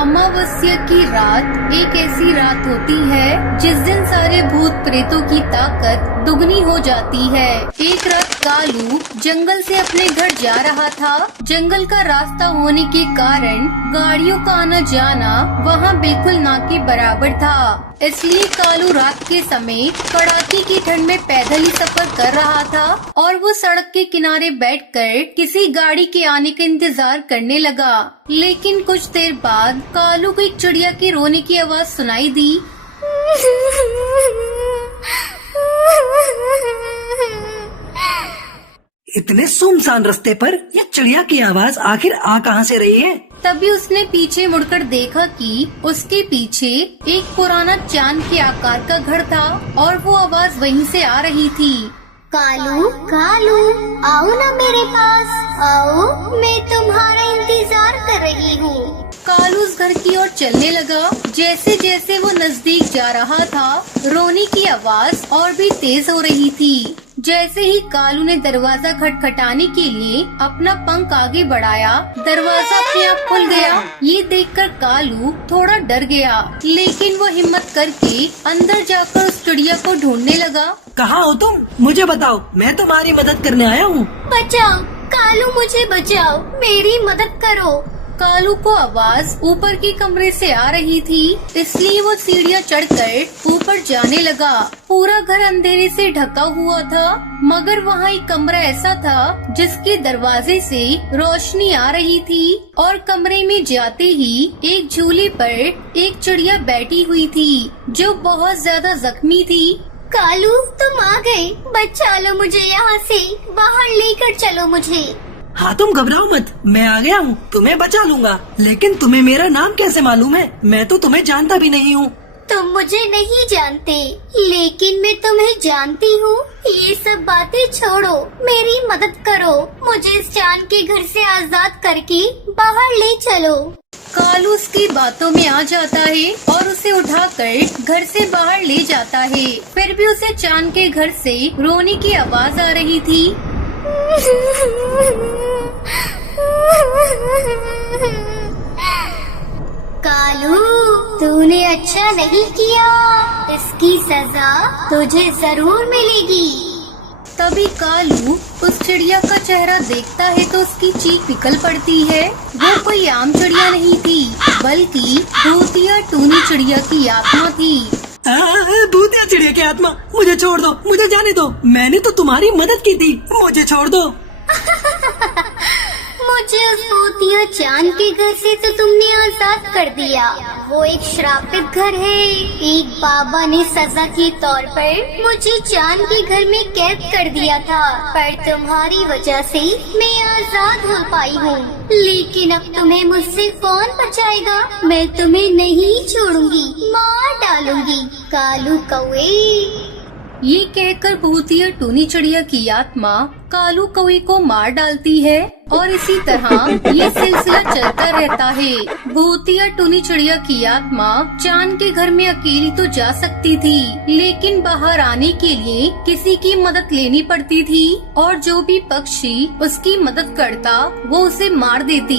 अमावस्या की रात एक ऐसी रात होती है जिस दिन सारे भूत प्रेतों की ताकत दुगनी हो जाती है। एक रात कालू जंगल से अपने घर जा रहा था। जंगल का रास्ता होने के कारण गाड़ियों का आना जाना वहाँ बिल्कुल ना के बराबर था। इसलिए कालू रात के समय कड़ाके की ठंड में पैदल ही सफर कर रहा था और वो सड़क के किनारे बैठकर किसी गाड़ी के आने का इंतजार करने लगा। लेकिन कुछ देर बाद कालू को एक चिड़िया के रोने की आवाज सुनाई दी। इतने सुनसान रास्ते पर ये चिड़िया की आवाज आखिर आ कहाँ से रही है? तभी उसने पीछे मुड़कर देखा कि उसके पीछे एक पुराना चांद के आकार का घर था और वो आवाज वहीं से आ रही थी। कालू कालू आओ ना मेरे पास, आओ मैं तुम्हारा इंतजार कर रही हूँ। कालू उस घर की ओर चलने लगा। जैसे जैसे वो नजदीक जा रहा था रोने की आवाज और भी तेज हो रही थी। जैसे ही कालू ने दरवाजा खटखटाने के लिए अपना पंख आगे बढ़ाया, दरवाजा अपने आप खुल गया। ये देखकर कालू थोड़ा डर गया, लेकिन वो हिम्मत करके अंदर जाकर उस चिड़िया को ढूंढने लगा। कहाँ हो तुम? मुझे बताओ, मैं तुम्हारी मदद करने आया हूँ। बचाओ कालू, मुझे बचाओ, मेरी मदद करो। कालू को आवाज ऊपर के कमरे से आ रही थी, इसलिए वो सीढ़ियाँ चढ़कर ऊपर जाने लगा। पूरा घर अंधेरे से ढका हुआ था, मगर वहाँ एक कमरा ऐसा था जिसके दरवाजे से रोशनी आ रही थी और कमरे में जाते ही एक झूले पर एक चिड़िया बैठी हुई थी जो बहुत ज्यादा जख्मी थी। कालू तुम आ गए, बचा लो मुझे यहाँ से, बाहर लेकर चलो मुझे। हाँ तुम घबराओ मत, मैं आ गया हूँ, तुम्हें बचा लूंगा। लेकिन तुम्हें मेरा नाम कैसे मालूम है? मैं तो तुम्हें जानता भी नहीं हूँ। तुम मुझे नहीं जानते, लेकिन मैं तुम्हें जानती हूँ। ये सब बातें छोड़ो, मेरी मदद करो, मुझे इस चांद के घर से आजाद करके बाहर ले चलो। कालू उसकी बातों में आ जाता है और उसे उठाकर घर से बाहर ले जाता है। फिर भी उसे चांद के घर से रोने की आवाज आ रही थी। कालू तूने अच्छा नहीं किया, इसकी सजा तुझे जरूर मिलेगी। तभी कालू उस चिड़िया का चेहरा देखता है तो उसकी चीख निकल पड़ती है। वो कोई आम चिड़िया नहीं थी, बल्कि भूतिया टूनी चिड़िया की आत्मा थी। भूतिया चिड़िया की आत्मा, मुझे छोड़ दो, मुझे जाने दो। मैंने तो तुम्हारी मदद की थी, मुझे छोड़ दो। मुझे उस भूतिया चांद के घर से तो तुमने आजाद कर दिया। वो एक श्रापित घर है। एक बाबा ने सजा के तौर पर मुझे चांद के घर में कैद कर दिया था, पर तुम्हारी वजह से मैं आजाद हो पाई हूँ। लेकिन अब तुम्हें मुझसे कौन बचाएगा? मैं तुम्हें नहीं छोड़ूंगी, मार डालूंगी कालू कौवे। ये कहकर भूतिया टूनी चिड़िया की आत्मा कालू कौवे को मार डालती है और इसी तरह ये सिलसिला चलता रहता है। भूतिया टूनी चिड़िया की आत्मा चांद के घर में अकेली तो जा सकती थी, लेकिन बाहर आने के लिए किसी की मदद लेनी पड़ती थी और जो भी पक्षी उसकी मदद करता वो उसे मार देती।